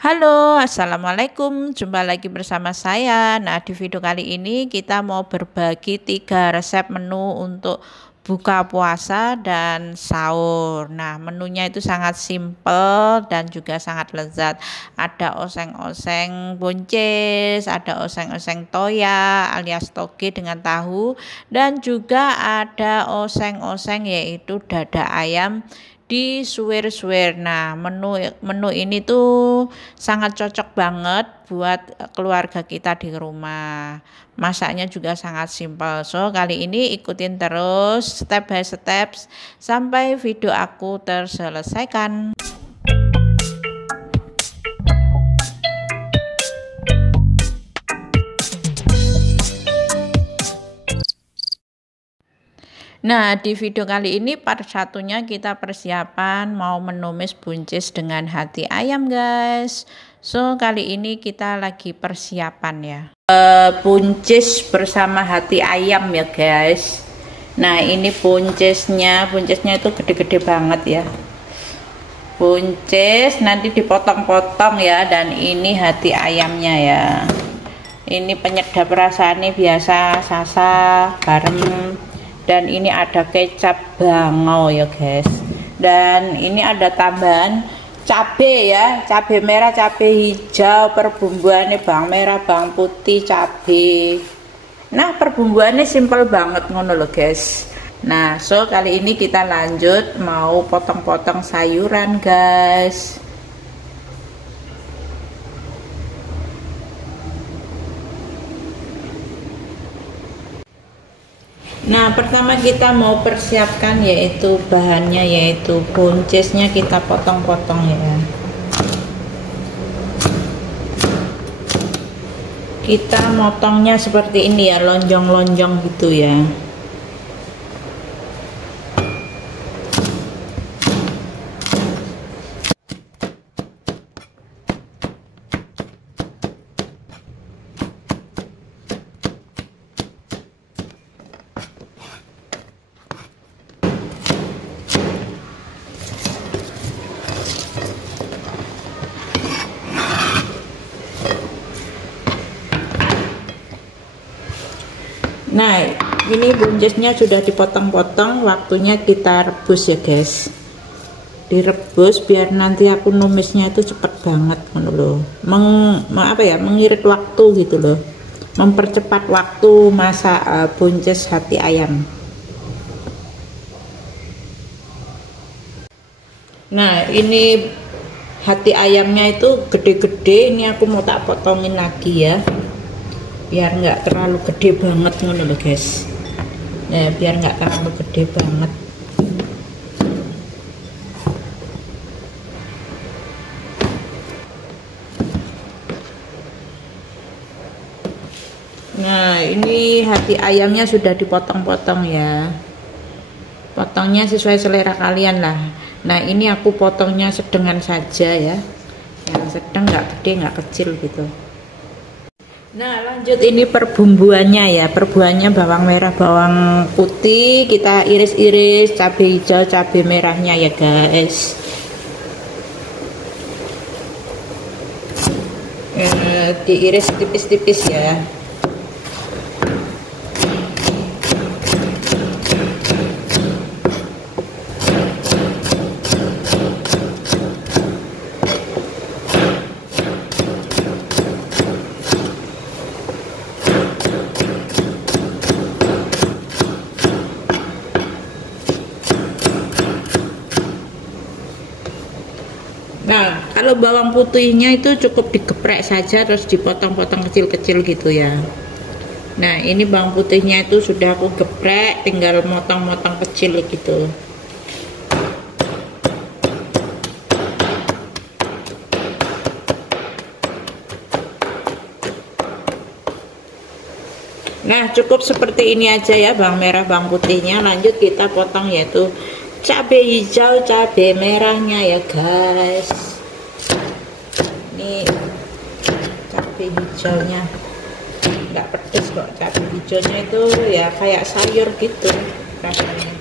Halo, assalamualaikum. Jumpa lagi bersama saya. Nah, di video kali ini kita mau berbagi 3 resep menu untuk buka puasa dan sahur. Nah, menunya itu sangat simple dan juga sangat lezat. Ada oseng-oseng buncis, ada oseng-oseng toya alias toge dengan tahu, dan juga ada oseng-oseng yaitu dada ayam disuir-suir. Nah, menu ini tuh sangat cocok banget buat keluarga kita di rumah. Masaknya juga sangat simpel. So, kali ini ikutin terus step by step sampai video aku terselesaikan. Nah, di video kali ini part satunya kita persiapan mau menumis buncis dengan hati ayam, guys. So, kali ini kita lagi persiapan ya. Buncis bersama hati ayam ya, guys. Nah, ini buncisnya itu gede-gede banget ya. Buncis nanti dipotong-potong ya, dan ini hati ayamnya ya. Ini penyedap rasanya biasa sasa, garam. Dan ini ada kecap bangau ya guys, dan ini ada tambahan cabai ya, cabai merah, cabai hijau, perbumbuannya bawang merah, bawang putih, cabai. Nah, perbumbuannya simple banget ngono loh guys. Nah, so kali ini kita lanjut mau potong-potong sayuran guys. Nah, pertama kita mau persiapkan yaitu bahannya, yaitu buncisnya kita potong-potong ya. Kita motongnya seperti ini ya, lonjong-lonjong gitu ya. Nah, ini buncisnya sudah dipotong-potong, waktunya kita rebus ya guys. Direbus biar nanti aku numisnya itu cepet banget loh. Mengirit waktu gitu loh. Mempercepat waktu masak buncis hati ayam. Nah, ini hati ayamnya itu gede-gede, ini aku mau tak potongin lagi ya. Biar nggak terlalu gede banget ngono loh guys. Ya, biar nggak terlalu gede banget. Nah, ini hati ayamnya sudah dipotong-potong ya. Potongnya sesuai selera kalian lah. Nah, ini aku potongnya sedengan saja ya. Yang sedang, nggak gede nggak kecil gitu. Nah, lanjut ini perbumbuannya ya. Perbumbuannya bawang merah, bawang putih kita iris-iris, cabai hijau, cabai merahnya ya guys. Diiris tipis-tipis ya. Nah, kalau bawang putihnya itu cukup digeprek saja, terus dipotong-potong kecil-kecil gitu ya. Nah, ini bawang putihnya itu sudah aku geprek, tinggal motong-motong kecil gitu. Nah, cukup seperti ini aja ya bawang merah, bawang putihnya. Lanjut kita potong yaitu cabai hijau, cabai merahnya ya guys. Ini cabai hijaunya nggak pedes kok, cabai hijaunya itu ya kayak sayur gitu rasanya.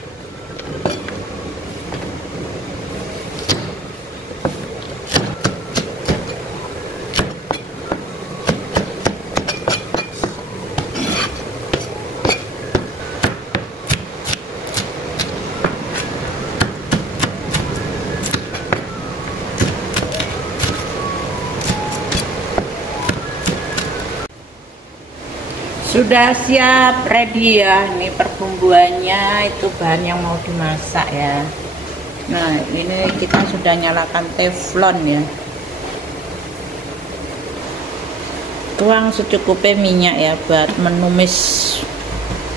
Sudah siap, ready ya. Ini perbumbuannya, itu bahan yang mau dimasak ya. Nah, ini kita sudah nyalakan teflon ya. Tuang secukupnya minyak ya buat menumis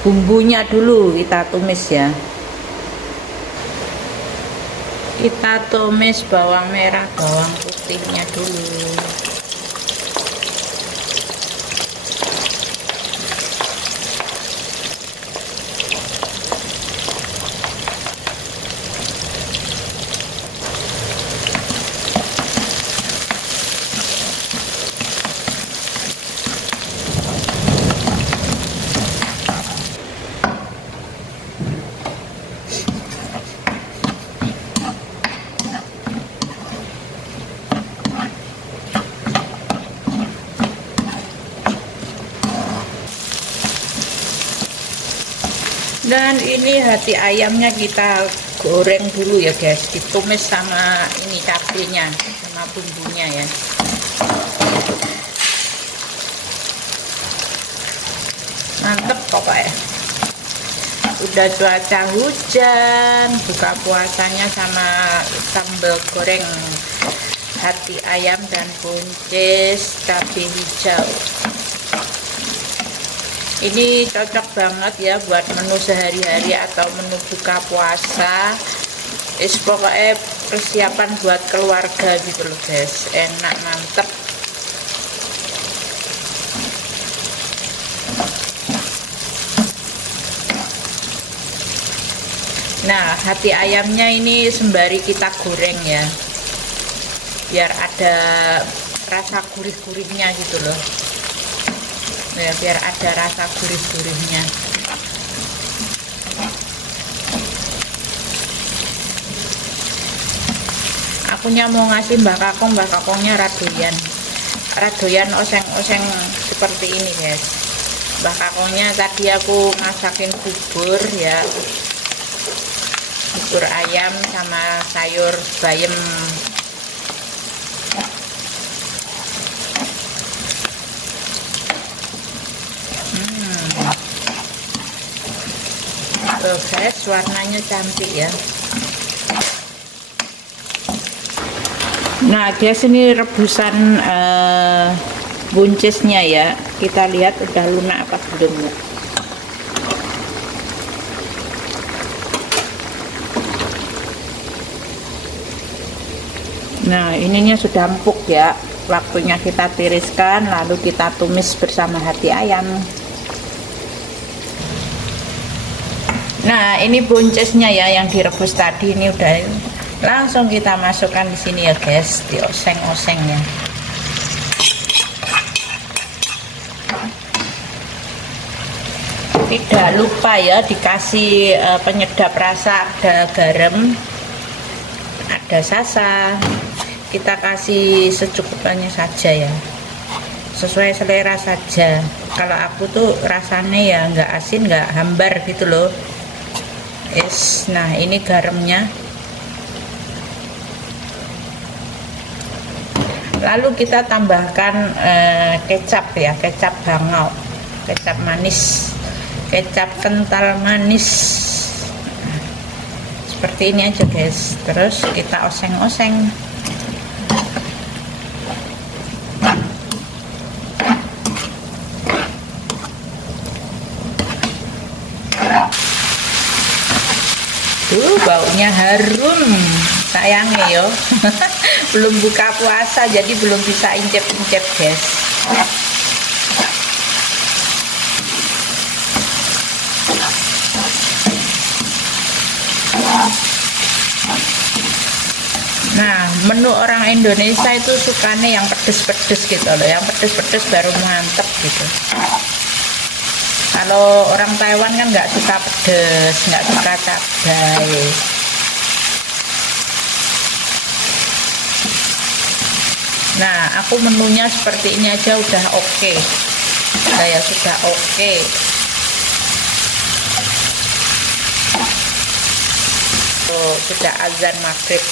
bumbunya dulu, kita tumis ya. Kita tumis bawang merah, bawang putihnya dulu. Dan ini hati ayamnya kita goreng dulu ya guys, ditumis sama ini cabenya sama bumbunya ya. Mantep pokoknya. Udah cuaca hujan, buka puasanya sama sambal goreng hati ayam dan buncis cabai hijau. Ini cocok banget ya buat menu sehari-hari atau menu buka puasa. Pokoknya persiapan buat keluarga gitu loh guys, enak mantep. Nah, hati ayamnya ini sembari kita goreng ya, biar ada rasa gurih-gurihnya gitu loh. Ya, biar ada rasa gurih-gurihnya. Akunya mau ngasih Mbak Kakongnya radoyan oseng-oseng seperti ini guys. Mbak Kakongnya tadi aku masakin bubur ya, bubur ayam sama sayur bayam. Tuh guys, warnanya cantik ya. Nah guys, ini rebusan buncisnya ya, kita lihat udah lunak apa belum ya. Nah, ininya sudah empuk ya, waktunya kita tiriskan lalu kita tumis bersama hati ayam. Nah, ini buncisnya ya yang direbus tadi, ini udah langsung kita masukkan di sini ya guys, dioseng-osengnya. Tidak lupa ya dikasih penyedap rasa, ada garam, ada sasa. Kita kasih secukupnya saja ya, sesuai selera saja. Kalau aku tuh rasanya ya nggak asin, nggak hambar gitu loh. Nah, ini garamnya. Lalu kita tambahkan kecap ya, kecap bangau, kecap manis, kecap kental manis. Nah, seperti ini aja guys. Terus kita oseng-oseng. Baunya harum, sayangnya yo. Belum buka puasa jadi belum bisa incep-incep guys. Nah, menu orang Indonesia itu sukanya yang pedes-pedes gitu loh, yang pedes-pedes baru mantep gitu. Kalau orang Taiwan kan nggak suka pedes, nggak suka cabai. Nah, aku menunya seperti ini aja udah oke. Saya sudah oke. Oh, sudah azan maghrib.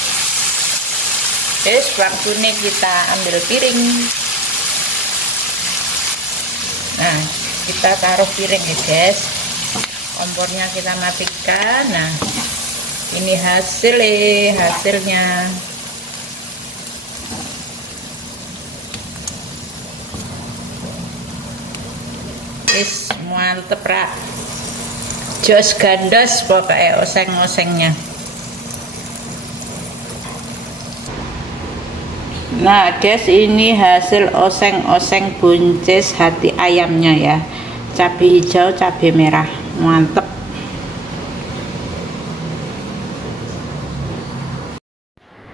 Waktunya kita ambil piring. Nah, kita taruh piring ya guys. Kompornya kita matikan. Nah, ini hasilnya. Wis mantep rak. Jos gandos pokoknya oseng-osengnya. Nah guys, ini hasil oseng-oseng buncis hati ayamnya ya. Cabai hijau, cabai merah, mantep.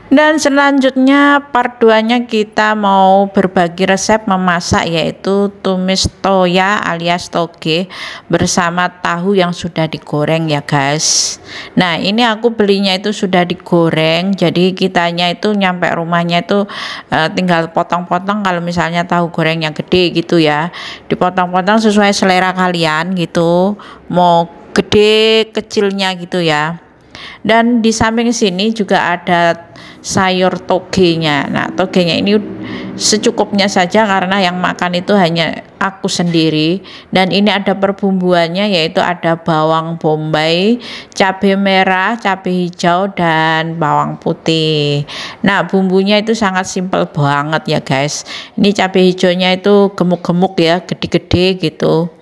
Dan selanjutnya part 2-nya kita mau berbagi resep memasak, yaitu tumis toya alias toge bersama tahu yang sudah digoreng ya guys. Nah ini aku belinya itu sudah digoreng, jadi kitanya itu nyampe rumahnya itu tinggal potong-potong. Kalau misalnya tahu goreng yang gede gitu ya, dipotong-potong sesuai selera kalian gitu, mau gede kecilnya gitu ya. Dan di samping sini juga ada sayur togenya. Nah togenya ini secukupnya saja karena yang makan itu hanya aku sendiri. Dan ini ada perbumbuannya, yaitu ada bawang bombay, cabai merah, cabai hijau, dan bawang putih. Nah bumbunya itu sangat simpel banget ya guys. Ini cabai hijaunya itu gemuk-gemuk ya, gede-gede gitu.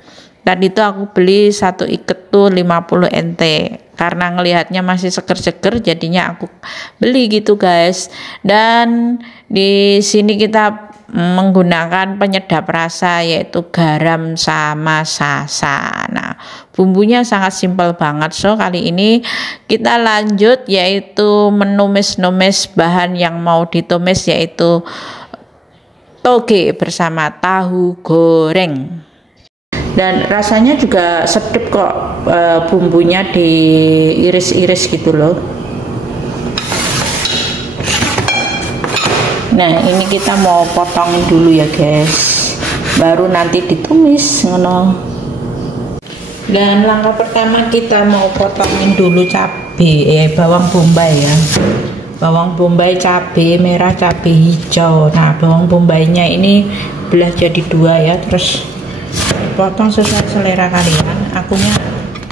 Tadi itu aku beli satu iket tuh 50 NT, karena ngelihatnya masih seger-seger jadinya aku beli gitu guys. Dan di sini kita menggunakan penyedap rasa, yaitu garam sama sasa. Nah bumbunya sangat simpel banget. So kali ini kita lanjut, yaitu menumis-numis bahan yang mau ditumis, yaitu toge bersama tahu goreng. Dan rasanya juga sedap kok, bumbunya diiris-iris gitu loh. Nah ini kita mau potongin dulu ya guys, baru nanti ditumis ngono. Dan langkah pertama kita mau potongin dulu bawang bombay ya. Bawang bombay, cabai merah, cabai hijau. Nah bawang bombaynya ini belah jadi 2 ya, terus potong sesuai selera kalian. Akunya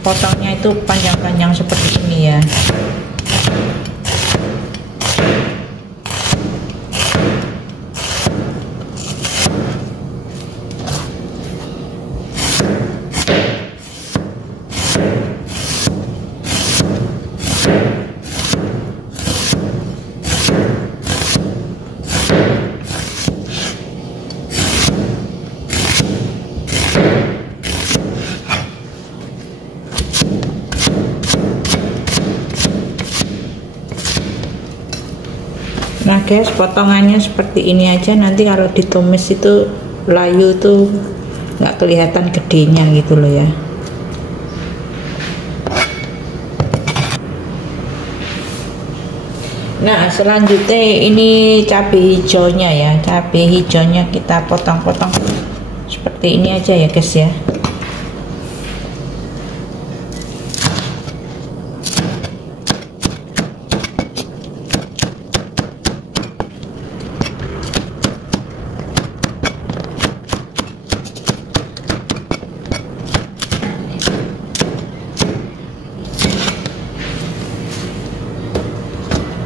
potongnya itu panjang-panjang seperti ini ya. Nah guys, potongannya seperti ini aja, nanti kalau ditumis itu layu itu nggak kelihatan gedenya gitu loh ya. Nah selanjutnya ini cabai hijaunya ya. Cabai hijaunya kita potong-potong seperti ini aja ya guys ya.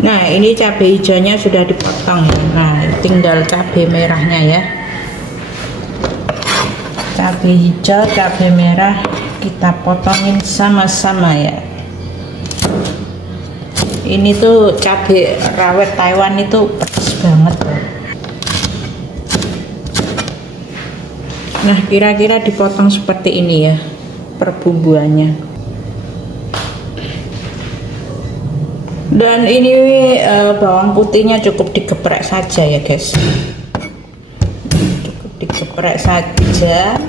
Nah ini cabai hijaunya sudah dipotong ya. Nah tinggal cabai merahnya ya. Cabai hijau, cabai merah kita potongin sama-sama ya. Ini tuh cabai rawit Taiwan itu pedas banget loh. Nah kira-kira dipotong seperti ini ya perbumbuannya. Dan ini bawang putihnya cukup digeprek saja ya guys, cukup digeprek saja,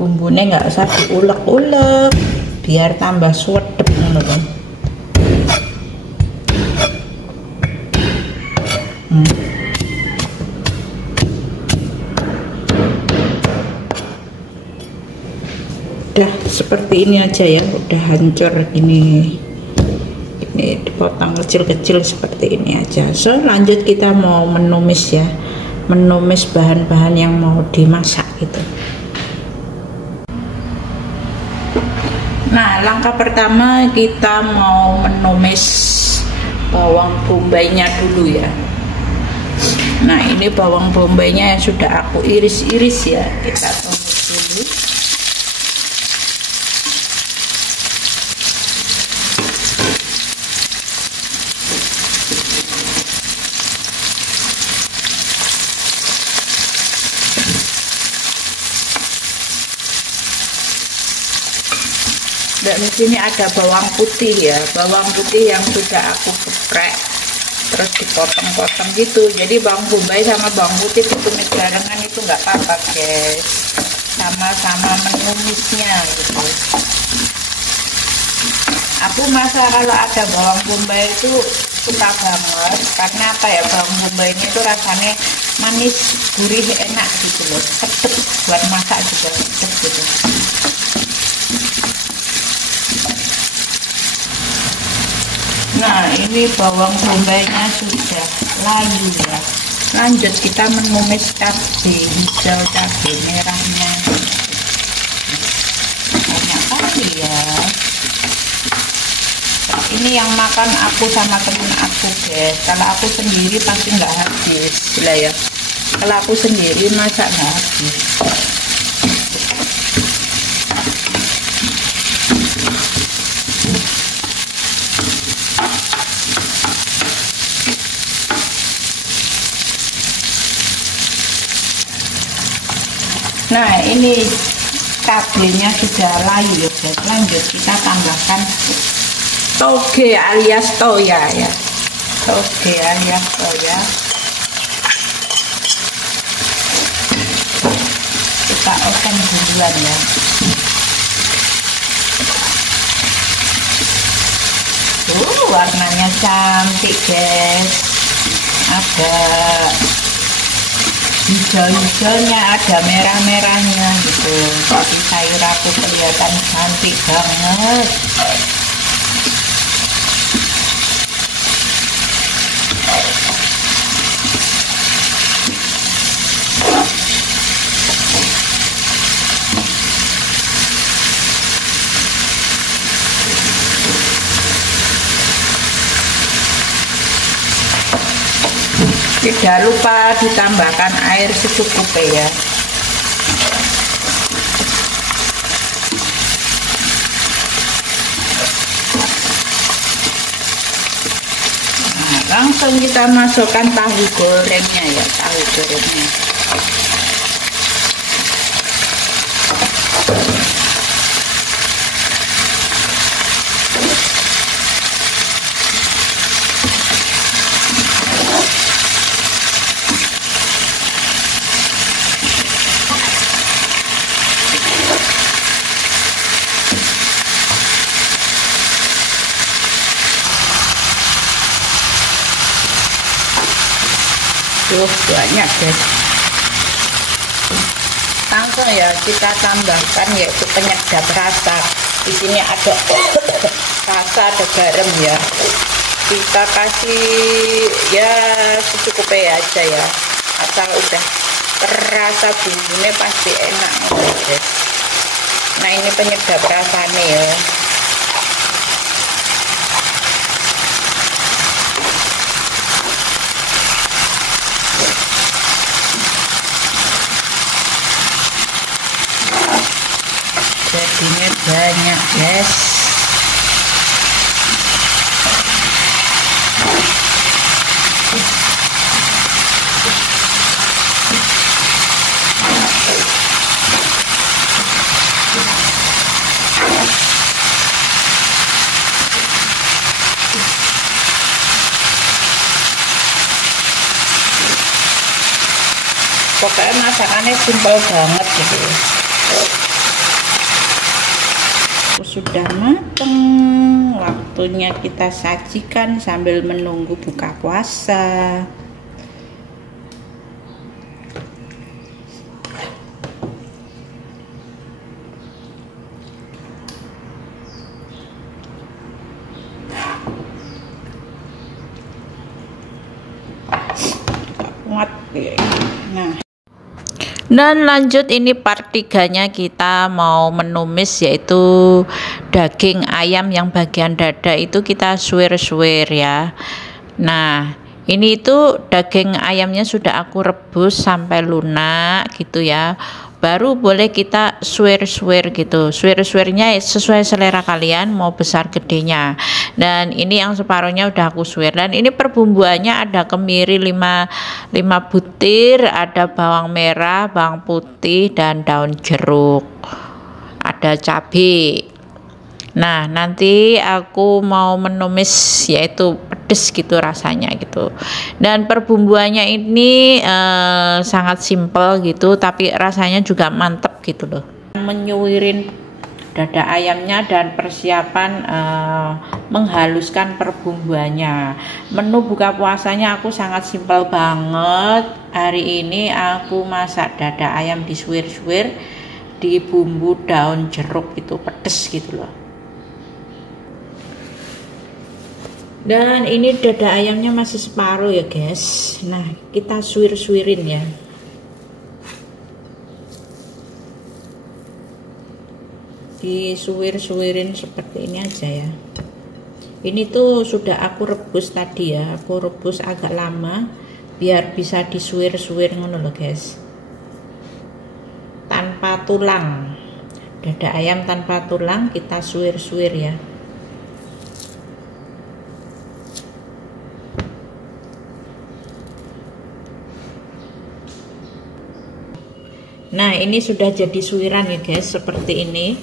bumbunya nggak usah diulek-ulek biar tambah swedep teman-teman. Udah seperti ini aja ya, udah hancur gini. Ini dipotong kecil-kecil seperti ini aja. So lanjut kita mau menumis ya, menumis bahan-bahan yang mau dimasak gitu. Nah, langkah pertama kita mau menumis bawang bombaynya dulu ya. Nah, ini bawang bombaynya yang sudah aku iris-iris ya, kita tumis dulu. Dan di sini ada bawang putih ya, bawang putih yang sudah aku geprek terus dipotong-potong gitu. Jadi bawang bombay sama bawang putih ditumis barengan itu nggak apa-apa guys, sama-sama menumisnya gitu. Aku masa kalau ada bawang bombay itu suka banget, karena apa ya, bawang bombay ini tuh rasanya manis, gurih, enak gitu loh, sedap buat masak juga sedap gitu. Nah, ini bawang bombaynya sudah layu ya. Lanjut kita menumis cabai hijau, cabai merahnya. Banyak kali ya. Ini yang makan aku sama temen aku guys. Kalau aku sendiri pasti nggak habis lah ya. Kalau aku sendiri masak nggak habis. Nah, ini cabenya sudah layu ya guys. Lanjut kita tambahkan toge alias toya ya. Toge alias toya. Kita oseng duluan ya. Warnanya cantik guys. Ada hijau-hijaunya, ada merah-merahnya gitu. Tapi sayur aku kelihatan cantik banget. Tidak lupa ditambahkan air secukupnya ya. Nah, langsung kita masukkan tahu gorengnya ya, tahu gorengnya. Banyak guys. Langsung ya kita tambahkan yaitu penyedap rasa. Di sini ada rasa, ada garam ya. Kita kasih ya secukupnya aja ya. Asal udah terasa bumbunya pasti enak guys. Nah, ini penyedap rasanya ya. Jadinya banyak guys. Pokoknya masakannya simpel banget gitu. Sudah matang, waktunya kita sajikan sambil menunggu buka puasa. Muat. Nah, Dan lanjut, ini part 3-nya kita mau menumis, yaitu daging ayam yang bagian dada itu kita suwir-suwir ya. Nah, ini itu daging ayamnya sudah aku rebus sampai lunak gitu ya. Baru boleh kita suwir-suwir gitu. Suwir-suwirnya sesuai selera kalian, mau besar gedenya. Dan ini yang separuhnya udah aku suwir. Dan ini perbumbuannya ada kemiri 5 butir, ada bawang merah, bawang putih, dan daun jeruk. Ada cabai. Nah, nanti aku mau menumis, yaitu pedes gitu rasanya gitu. Dan perbumbuannya ini sangat simpel gitu, tapi rasanya juga mantep gitu loh. Menyuirin dada ayamnya dan persiapan menghaluskan perbumbuannya. Menu buka puasanya aku sangat simpel banget. Hari ini aku masak dada ayam disuwir-suwir di bumbu daun jeruk, itu pedes gitu loh. Dan ini dada ayamnya masih separuh ya guys. Nah, kita suwir-suwirin ya. Disuwir-suwirin seperti ini aja ya. Ini tuh sudah aku rebus tadi ya. Aku rebus agak lama biar bisa disuwir-suwir ngono loh guys. Tanpa tulang. Dada ayam tanpa tulang kita suwir-suwir ya. Nah, ini sudah jadi suwiran ya guys, seperti ini.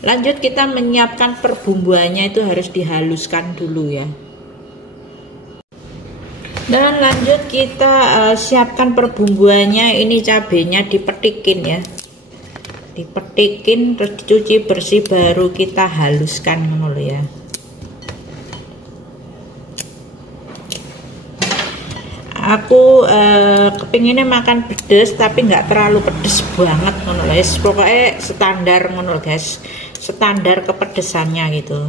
Lanjut kita menyiapkan perbumbuannya, itu harus dihaluskan dulu ya. Dan lanjut kita siapkan perbumbuannya. Ini cabenya dipetikin ya. Dipetikin terus dicuci bersih, baru kita haluskan ngono ya. Aku kepinginnya makan pedes tapi nggak terlalu pedes banget ngono guys. Pokoknya standar ngono guys, standar kepedesannya gitu.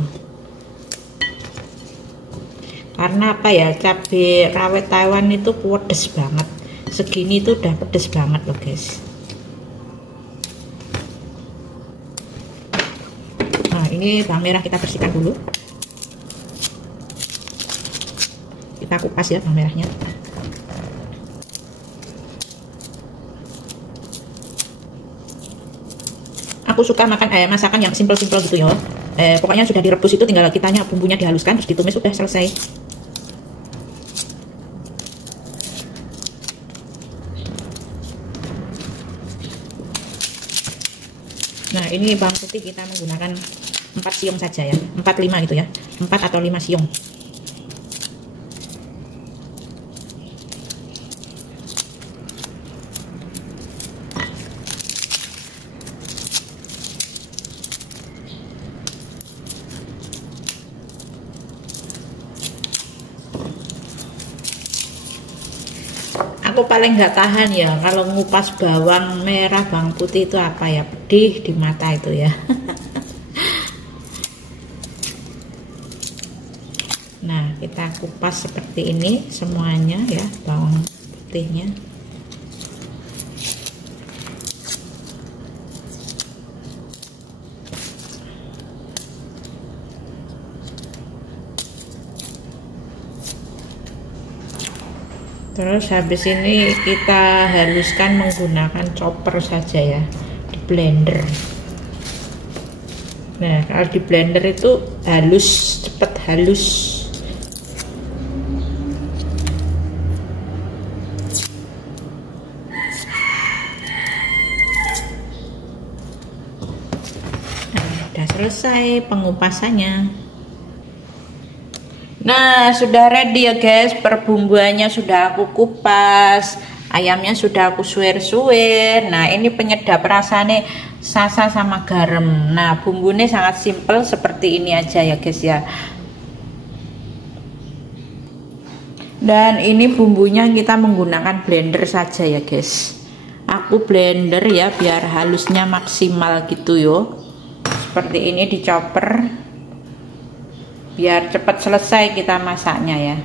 Karena apa ya, cabai rawit Taiwan itu pedes banget. Segini itu udah pedes banget loh guys. Nah, ini bawang merah kita bersihkan dulu. Kita kupas ya bawang merahnya. Aku suka makan masakan yang simpel-simpel gitu ya. Pokoknya sudah direbus itu tinggal kitanya bumbunya dihaluskan terus ditumis, udah selesai. Nah, ini bawang putih kita menggunakan 4 siung saja ya, 4-5 gitu ya, 4 atau 5 siung. Aku paling nggak tahan ya kalau ngupas bawang merah bawang putih itu, apa ya, pedih di mata itu ya. Nah, kita kupas seperti ini semuanya ya, bawang putihnya. Terus habis ini kita haluskan menggunakan chopper saja ya, di blender. Nah, kalau di blender itu halus, cepet halus. Nah, udah selesai pengupasannya. Nah, sudah ready ya guys, perbumbuannya sudah aku kupas, ayamnya sudah aku suwir-suwir. Nah, ini penyedap rasanya sasa sama garam. Nah, bumbunya sangat simple seperti ini aja ya guys ya. Dan ini bumbunya kita menggunakan blender saja ya guys. Aku blender ya biar halusnya maksimal gitu yo. Seperti ini di chopper. Biar cepat selesai kita masaknya ya.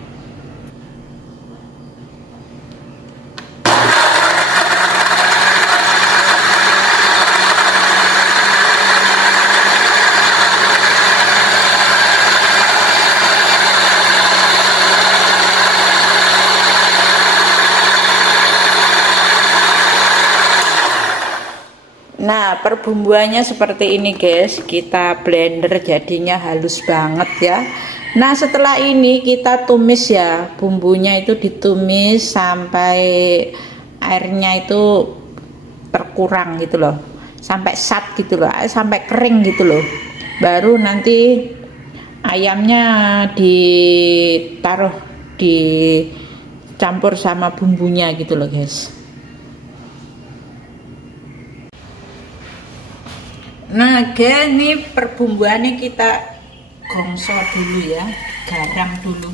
Nah, perbumbuannya seperti ini guys, kita blender jadinya halus banget ya. Nah, setelah ini kita tumis ya, bumbunya itu ditumis sampai airnya itu berkurang gitu loh, sampai sat gitu loh, sampai kering gitu loh. Baru nanti ayamnya ditaruh, dicampur sama bumbunya gitu loh guys. Nah guys, ini perbumbuannya kita gongso dulu ya, garam dulu.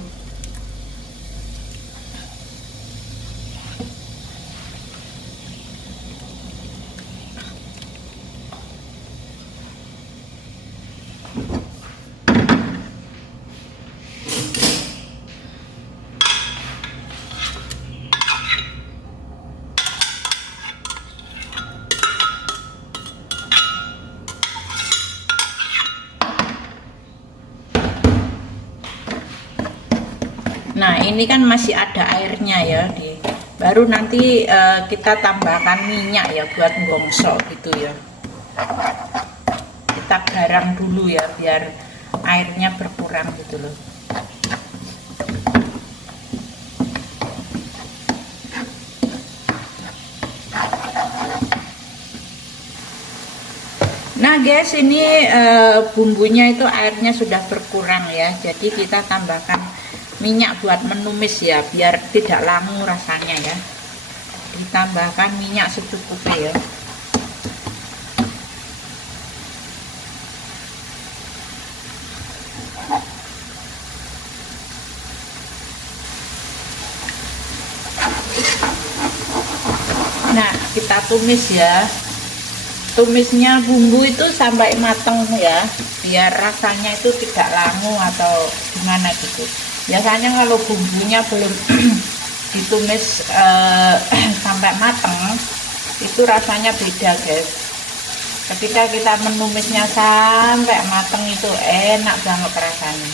Nah ini kan masih ada airnya ya, baru nanti kita tambahkan minyak ya buat gongso gitu ya. Kita garam dulu ya biar airnya berkurang gitu loh. Nah guys, ini bumbunya itu airnya sudah berkurang ya, jadi kita tambahkan minyak buat menumis ya, biar tidak langu rasanya ya. Ditambahkan minyak secukupnya ya. Nah kita tumis ya, tumisnya bumbu itu sampai mateng ya, biar rasanya itu tidak langu atau gimana gitu. Biasanya kalau bumbunya belum ditumis sampai mateng, itu rasanya beda guys. Ketika kita menumisnya sampai mateng itu enak banget rasanya.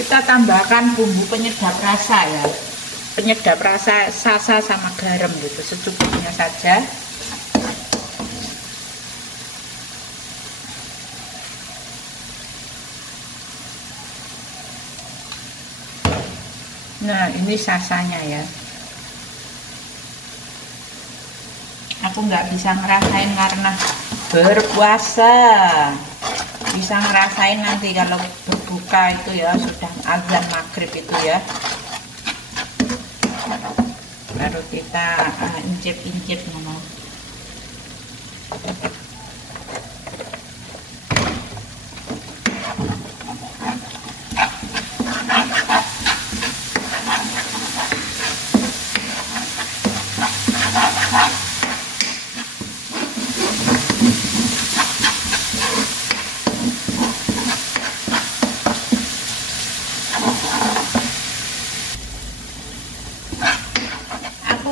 Kita tambahkan bumbu penyedap rasa ya, penyedap rasa sasa sama garam gitu, secukupnya saja. Nah ini sasanya ya, aku nggak bisa ngerasain karena berpuasa, bisa ngerasain nanti kalau berbuka itu ya, sudah azan maghrib itu ya, baru kita incip-incip ngomong.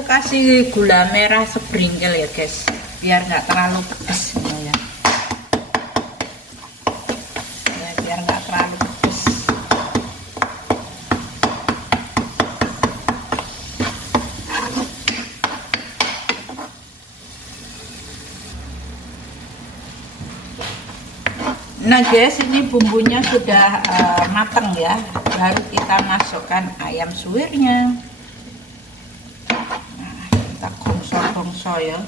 Kasih gula merah seberingkel ya guys, biar nggak terlalu pedas ya. Biar nggak terlalu pedas. Nah guys, ini bumbunya sudah matang ya, baru kita masukkan ayam suwirnya. Kita gongso-gongso ya.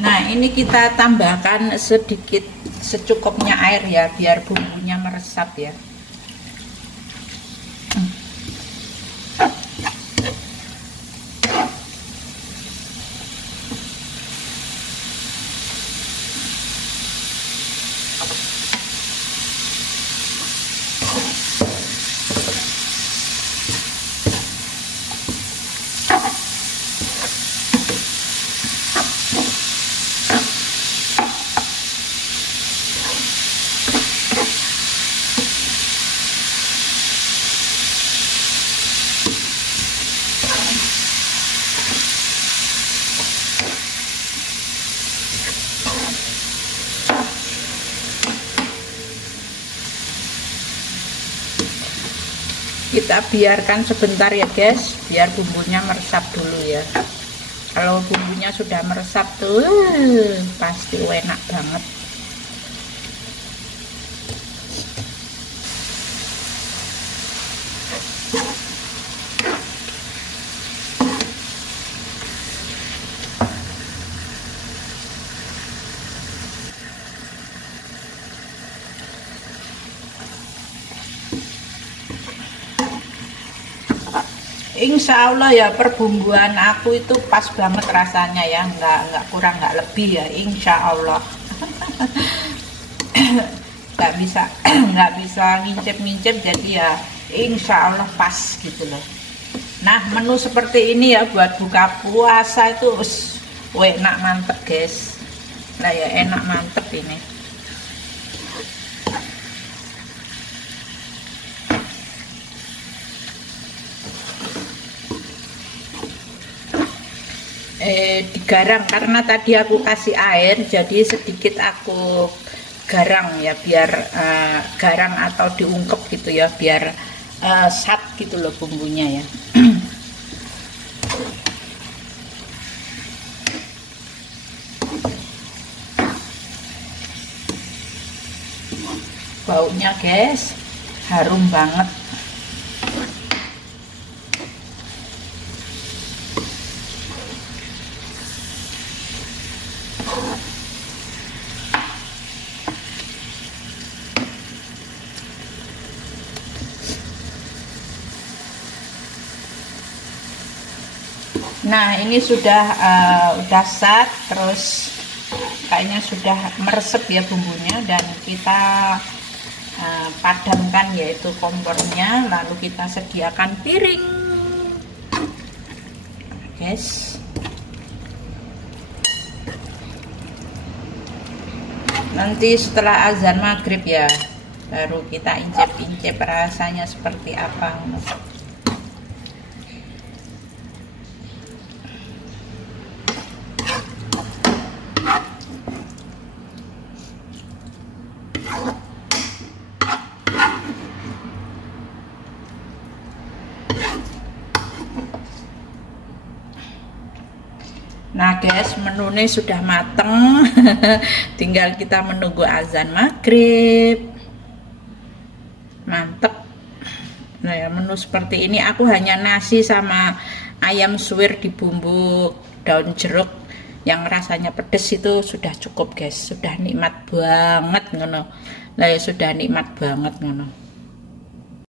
Nah ini kita tambahkan sedikit secukupnya air ya, biar bumbunya meresap ya. Kita biarkan sebentar ya guys, biar bumbunya meresap dulu ya. Kalau bumbunya sudah meresap tuh pasti enak banget. Insya Allah ya, perbumbuan aku itu pas banget rasanya ya, nggak kurang nggak lebih ya, insya Allah. nggak bisa ngincip-ngincip, jadi ya insya Allah pas gitu loh. Nah, menu seperti ini ya buat buka puasa itu enak mantep guys. Nah ya, enak mantep ini. Digarang karena tadi aku kasih air, jadi sedikit aku garang ya, biar garang atau diungkep gitu ya, biar sat gitu loh bumbunya ya. Baunya guys harum banget. Nah, ini sudah sat, terus kayaknya sudah meresep ya bumbunya, dan kita padamkan yaitu kompornya, lalu kita sediakan piring guys. Nanti setelah azan maghrib ya, baru kita incip-incip rasanya seperti apa. Nah guys, menu ini sudah mateng. Tinggal kita menunggu azan maghrib. Mantep. Nah ya, menu seperti ini aku hanya nasi sama ayam suwir di bumbu daun jeruk yang rasanya pedes itu sudah cukup guys. Sudah nikmat banget ngono. Lah ya, sudah nikmat banget ngono.